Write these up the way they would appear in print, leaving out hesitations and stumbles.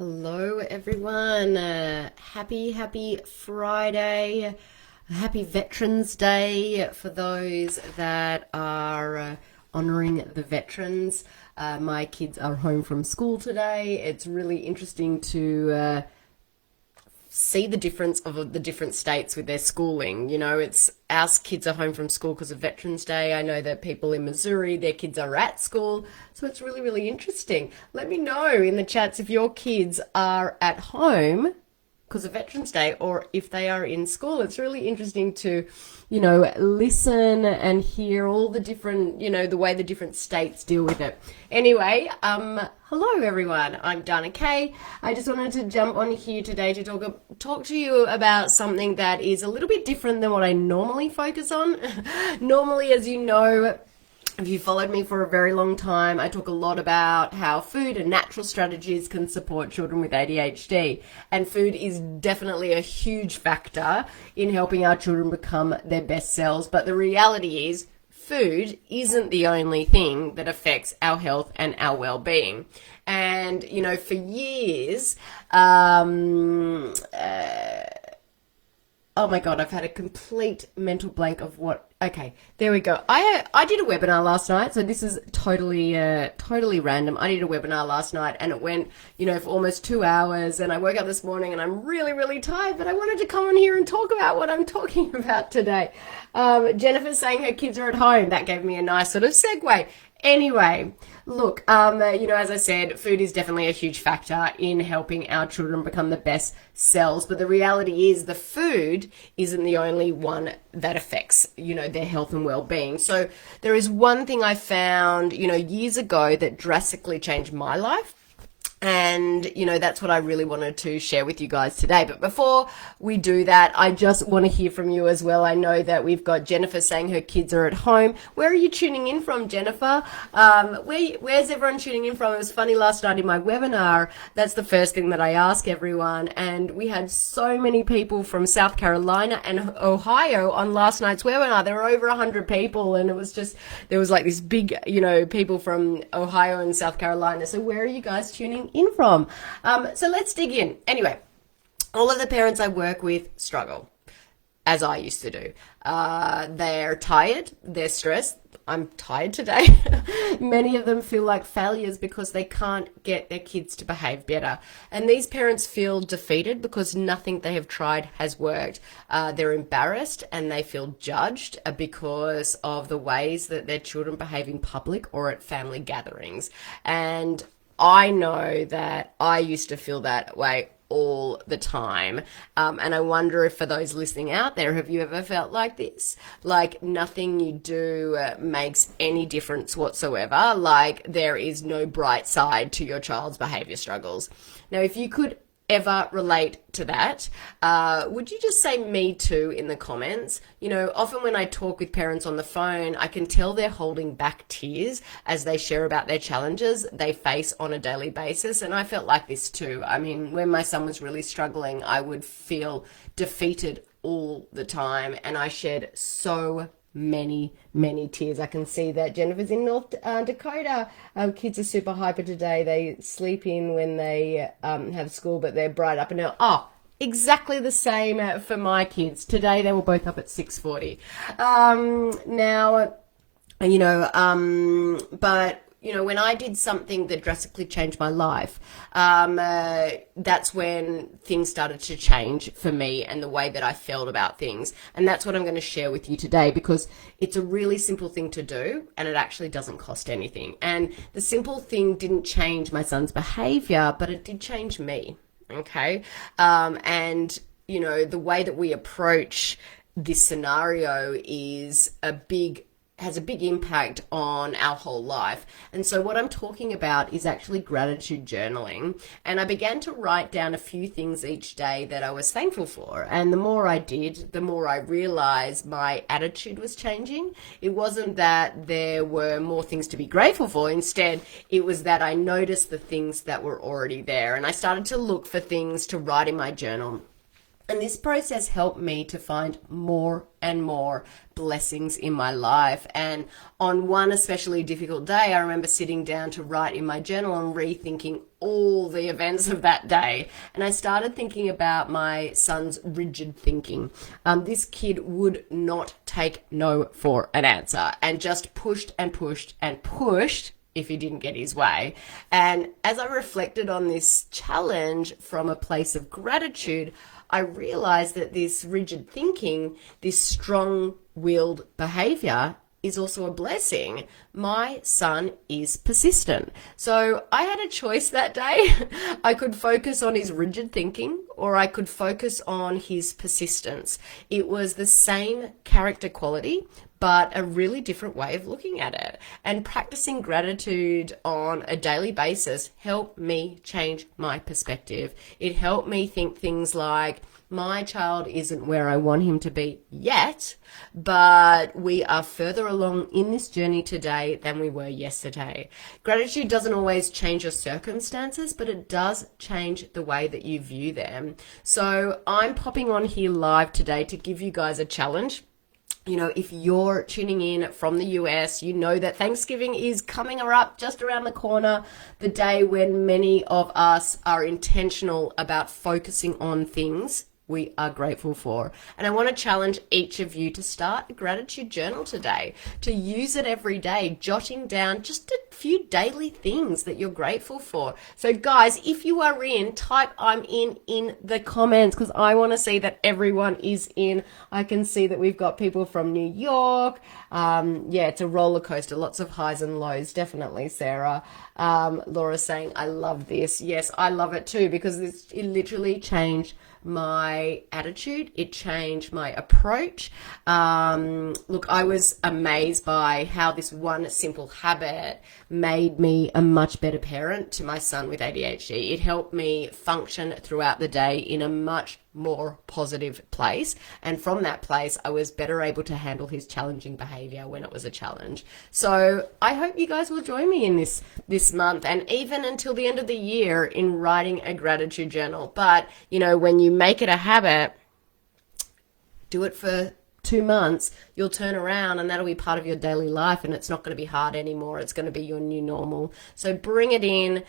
Hello, everyone. Happy Friday. Happy Veterans Day for those that are honoring the veterans. My kids are home from school today. It's really interesting to see the difference of the different states with their schooling. You know, it's our kids are home from school because of Veterans Day. I know that people in Missouri, their kids are at school. So it's really interesting. Let me know in the chats if your kids are at home because of Veterans Day or if they are in school. It's really interesting to, listen and hear all the different, the way the different states deal with it. Anyway, hello everyone. I'm Dana Kay. I just wanted to jump on here today to talk to you about something that is a little bit different than what I normally focus on. Normally, as you know, if you followed me for a very long time, I talk a lot about how food and natural strategies can support children with ADHD. And food is definitely a huge factor in helping our children become their best selves. But the reality is, food isn't the only thing that affects our health and our well-being. And, for years, oh my God, I've had a complete mental blank of what. Okay, there we go. I did a webinar last night, so this is totally random. I did a webinar last night, and it went, for almost 2 hours. And I woke up this morning, and I'm really tired. But I wanted to come on here and talk about what I'm talking about today. Jennifer's saying her kids are at home. That gave me a nice sort of segue. Anyway, look, as I said, food is definitely a huge factor in helping our children become the best selves. But the reality is the food isn't the only one that affects, their health and well-being. So there is one thing I found, years ago that drastically changed my life. And, that's what I really wanted to share with you guys today. But before we do that, I just want to hear from you as well. I know that we've got Jennifer saying her kids are at home. Where are you tuning in from, Jennifer? Where's everyone tuning in from? It was funny last night in my webinar. That's the first thing that I ask everyone. And we had so many people from South Carolina and Ohio on last night's webinar. There were over 100 people, and it was just, there was like this big, people from Ohio and South Carolina. So where are you guys tuning in from? So let's dig in. Anyway, all of the parents I work with struggle, as I used to do. They're tired, they're stressed. I'm tired today. Many of them feel like failures because they can't get their kids to behave better. And these parents feel defeated because nothing they have tried has worked. They're embarrassed and they feel judged because of the ways that their children behave in public or at family gatherings. And I know that I used to feel that way all the time. And I wonder if for those listening out there, have you ever felt like this? Like nothing you do makes any difference whatsoever. Like there is no bright side to your child's behavior struggles. Now, if you could ever relate to that, would you just say me too in the comments? Often when I talk with parents on the phone, I can tell they're holding back tears as they share about their challenges they face on a daily basis. And I felt like this too. I mean, when my son was really struggling, I would feel defeated all the time. And I shed so many tears. I can see that Jennifer's in North Dakota. Kids are super hyper today. They sleep in when they have school, but they're bright up and now. Oh, exactly the same for my kids. Today they were both up at 6:40. But when I did something that drastically changed my life, that's when things started to change for me and the way that I felt about things. And that's what I'm going to share with you today because it's a really simple thing to do and it actually doesn't cost anything. And the simple thing didn't change my son's behavior, but it did change me. Okay. The way that we approach this scenario has a big impact on our whole life. And so what I'm talking about is actually gratitude journaling. And I began to write down a few things each day that I was thankful for. And the more I did, the more I realized my attitude was changing. It wasn't that there were more things to be grateful for. Instead, it was that I noticed the things that were already there. And I started to look for things to write in my journal. And this process helped me to find more and more blessings in my life. And on one especially difficult day, I remember sitting down to write in my journal and rethinking all the events of that day. And I started thinking about my son's rigid thinking. This kid would not take no for an answer and just pushed and pushed and pushed if he didn't get his way. And as I reflected on this challenge from a place of gratitude, I realized that this rigid thinking, this strong-willed behavior, is also a blessing. My son is persistent. So I had a choice that day. I could focus on his rigid thinking, or I could focus on his persistence. It was the same character quality, but a really different way of looking at it. And practicing gratitude on a daily basis helped me change my perspective. It helped me think things like, my child isn't where I want him to be yet, but we are further along in this journey today than we were yesterday. Gratitude doesn't always change your circumstances, but it does change the way that you view them. So I'm popping on here live today to give you guys a challenge. You know, if you're tuning in from the US, you know that Thanksgiving is coming up just around the corner, the day when many of us are intentional about focusing on things we are grateful for. And I want to challenge each of you to start a gratitude journal today, to use it every day, jotting down just a few daily things that you're grateful for. So guys, if you are in, type I'm in the comments, because I want to see that everyone is in. I can see that we've got people from New York. Yeah, it's a roller coaster, lots of highs and lows, definitely, Sarah. Laura's saying, I love this. Yes, I love it too, because it literally changed my attitude. It changed my approach. Look, I was amazed by how this one simple habit made me a much better parent to my son with ADHD. It helped me function throughout the day in a much more positive place. And from that place, I was better able to handle his challenging behavior when it was a challenge. So I hope you guys will join me in this month, and even until the end of the year, in writing a gratitude journal. But, you know, when you make it a habit, do it for 2 months, you'll turn around and that'll be part of your daily life, and it's not going to be hard anymore. It's going to be your new normal. So bring it in,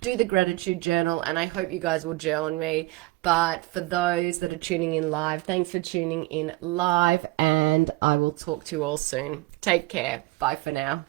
do the gratitude journal, and I hope you guys will join me. But for those that are tuning in live, thanks for tuning in live, and I will talk to you all soon. Take care. Bye for now.